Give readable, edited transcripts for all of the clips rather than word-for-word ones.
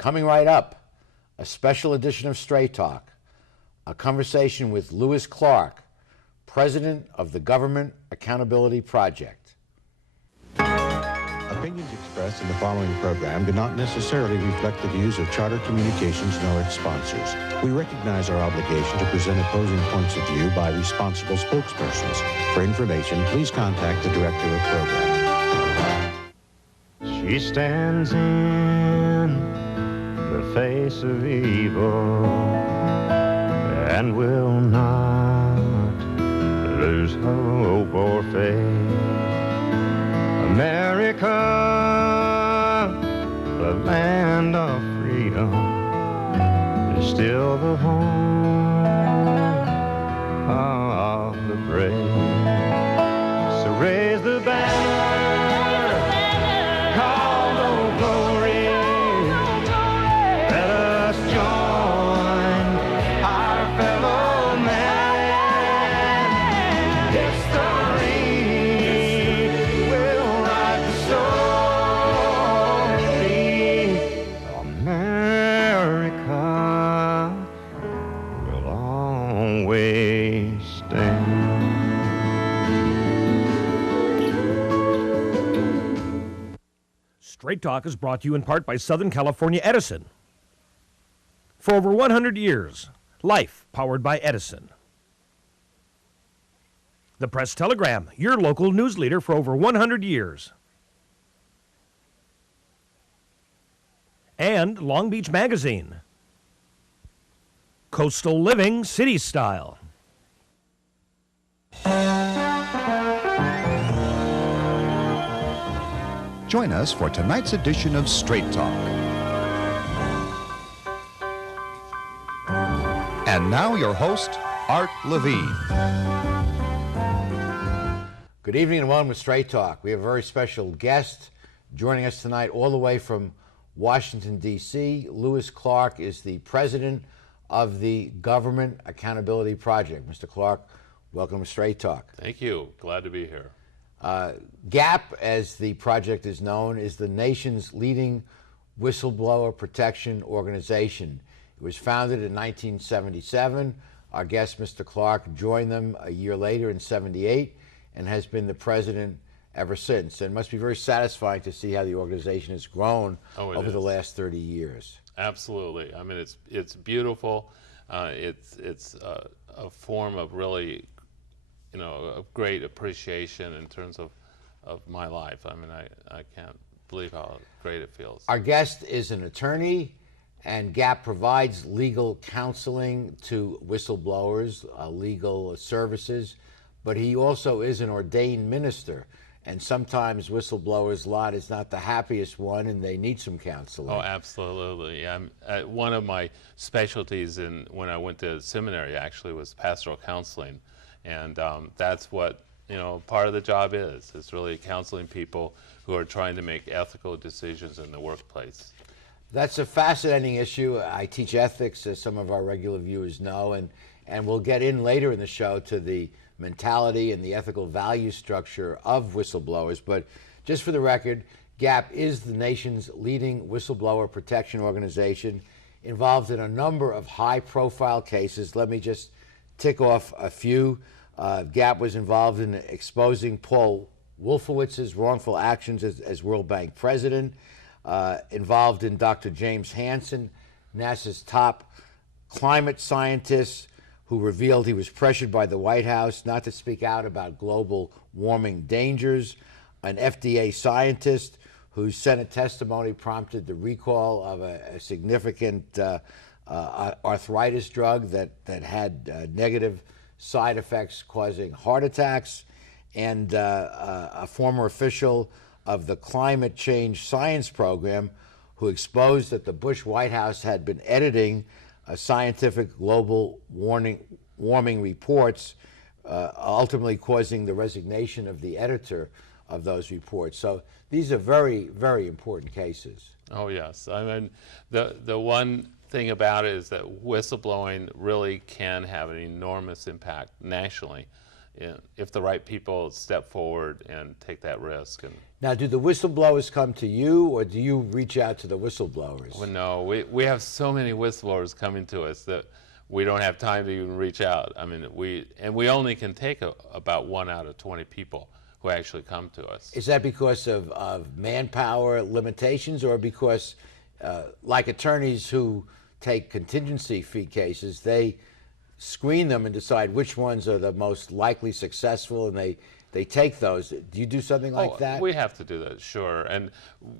Coming right up, a special edition of Straight Talk, a conversation with Lewis Clark, president of the Government Accountability Project. Opinions expressed in the following program do not necessarily reflect the views of Charter Communications nor its sponsors. We recognize our obligation to present opposing points of view by responsible spokespersons. For information, please contact the director of program. She stands in the face of evil and will not lose hope or faith. America, the land of freedom, is still the home of the brave. So raise the banner, call no glory. Let us join our fellow man. History will write the story. America will always stand. Straight Talk is brought to you in part by Southern California Edison. For over 100 years, life powered by Edison. The Press Telegram, your local news leader for over 100 years. And Long Beach Magazine. Coastal Living, City Style. Join us for tonight's edition of Straight Talk. And now your host, Art Levine. Good evening and welcome to Straight Talk. We have a very special guest joining us tonight all the way from Washington, D.C. Lewis Clark is the president of the Government Accountability Project. Mr. Clark, welcome to Straight Talk. Thank you. Glad to be here. GAP, as the project is known, is the nation's leading whistleblower protection organization. It was founded in 1977. Our guest, Mr. Clark, joined them a year later in '78 and has been the president ever since. And it must be very satisfying to see how the organization has grown over the last 30 years. Absolutely. I mean, it's beautiful. It's a form of really, a great appreciation in terms of my life. I mean, I can't believe how great it feels. Our guest is an attorney, and GAP provides legal counseling to whistleblowers, legal services, but he also is an ordained minister, and sometimes whistleblowers' lot is not the happiest one, and they need some counseling. Oh, absolutely. One of my specialties when I went to seminary actually was pastoral counseling, and that's what part of the job is. It's really counseling people who are trying to make ethical decisions in the workplace. That's a fascinating issue. I teach ethics, as some of our regular viewers know, and we'll get in later in the show to the mentality and the ethical value structure of whistleblowers. But just for the record, GAP is the nation's leading whistleblower protection organization, involved in a number of high-profile cases. Let me just tick off a few. GAP was involved in exposing Paul Wolfowitz's wrongful actions as World Bank president, involved in Dr. James Hansen, NASA's top climate scientist, who revealed he was pressured by the White House not to speak out about global warming dangers, an FDA scientist whose Senate testimony prompted the recall of a significant arthritis drug that had negative side effects causing heart attacks, and a former official of the Climate Change Science Program who exposed that the Bush White House had been editing scientific global warming reports, ultimately causing the resignation of the editor of those reports. So these are very, very important cases. Oh, yes. I mean, the one thing about it is that whistleblowing really can have an enormous impact nationally if the right people step forward and take that risk. And Now, do the whistleblowers come to you, or do you reach out to the whistleblowers? well, no, we have so many whistleblowers coming to us that we don't have time to even reach out. I mean, we only can take about 1 out of 20 people who actually come to us. Is that because of manpower limitations, or because, like attorneys who take contingency fee cases, they screen them and decide which ones are the most likely successful, and they take those? Do you do something like that? We have to do that, sure. And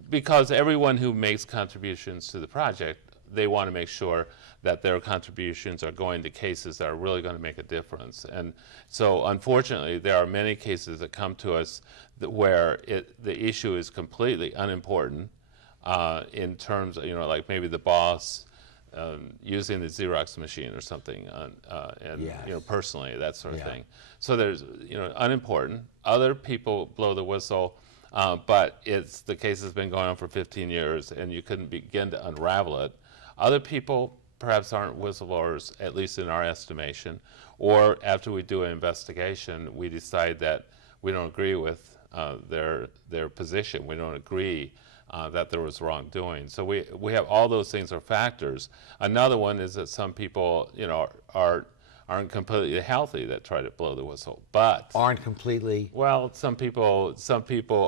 because everyone who makes contributions to the project, they want to make sure that their contributions are going to cases that are really going to make a difference. And so, unfortunately, there are many cases that come to us where the issue is completely unimportant in terms of, like maybe the boss using the Xerox machine or something, and Yes. personally, that sort of Yeah. thing. So there's unimportant. Other people blow the whistle, but the case has been going on for 15 years, and you couldn't begin to unravel it. Other people perhaps aren't whistleblowers, at least in our estimation, or after we do an investigation, we decide that we don't agree with their position. We don't agree that there was wrongdoing. So we have all those things are factors. Another one is that some people, aren't completely healthy that try to blow the whistle, but Aren't completely well, some people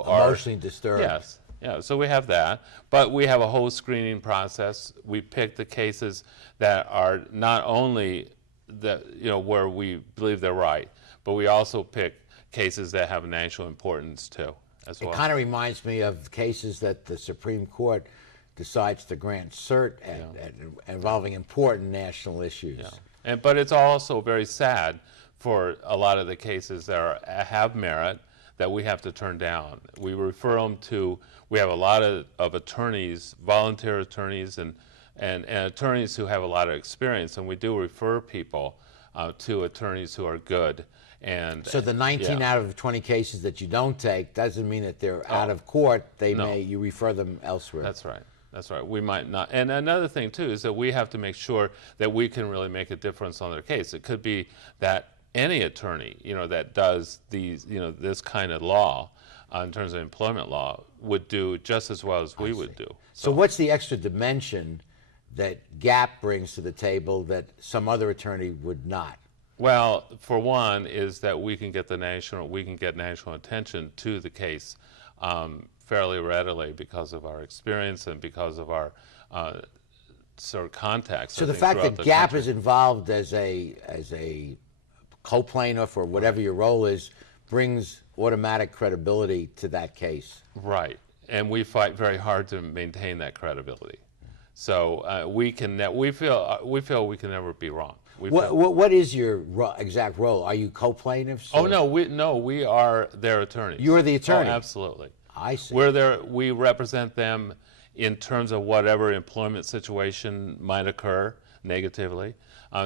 are emotionally disturbed. Yes, yeah. So we have that, but we have a whole screening process. We pick the cases that are not only where we believe they're right, but we also pick cases that have national importance too, as well. It kind of reminds me of cases that the Supreme Court decides to grant cert at involving important national issues. Yeah. But it's also very sad for a lot of the cases that have merit that we have to turn down. We refer them to, we have a lot of attorneys, volunteer attorneys, and attorneys who have a lot of experience, and we do refer people to attorneys who are good. And So the 19 out of 20 cases that you don't take doesn't mean that they're out of court. You refer them elsewhere. That's right. That's right. We might not. And another thing, too, is that we have to make sure that we can really make a difference on their case. It could be that any attorney, that does these, this kind of law, in terms of employment law, would do just as well as we would do. So what's the extra dimension that GAP brings to the table that some other attorney would not? Well, for one, is that we can get national attention to the case fairly readily because of our experience and because of our sort of contacts. So the fact that GAP is involved as a co-plaintiff or whatever your role is brings automatic credibility to that case. Right, and we fight very hard to maintain that credibility. So we feel we can never be wrong. What is your exact role? Are you co-plaintiffs? Oh no, we are their attorneys. You're the attorney? Oh, absolutely. I see. We're there. We represent them in terms of whatever employment situation might occur negatively.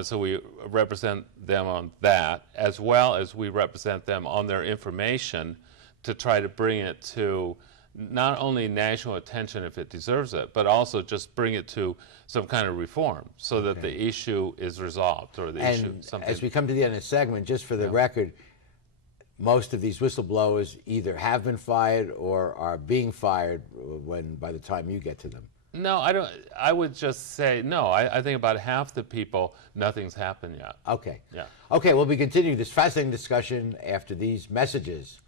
So we represent them on that, as well as we represent them on their information to try to bring it to not only national attention if it deserves it, but also just bring it to some kind of reform so that the issue is resolved, or the issue something. As we come to the end of the segment, just for the record, most of these whistleblowers either have been fired or are being fired by the time you get to them. No, I don't. I would just say no. I think about half the people, nothing's happened yet. Okay. Yeah. Okay, we'll be continuing this fascinating discussion after these messages.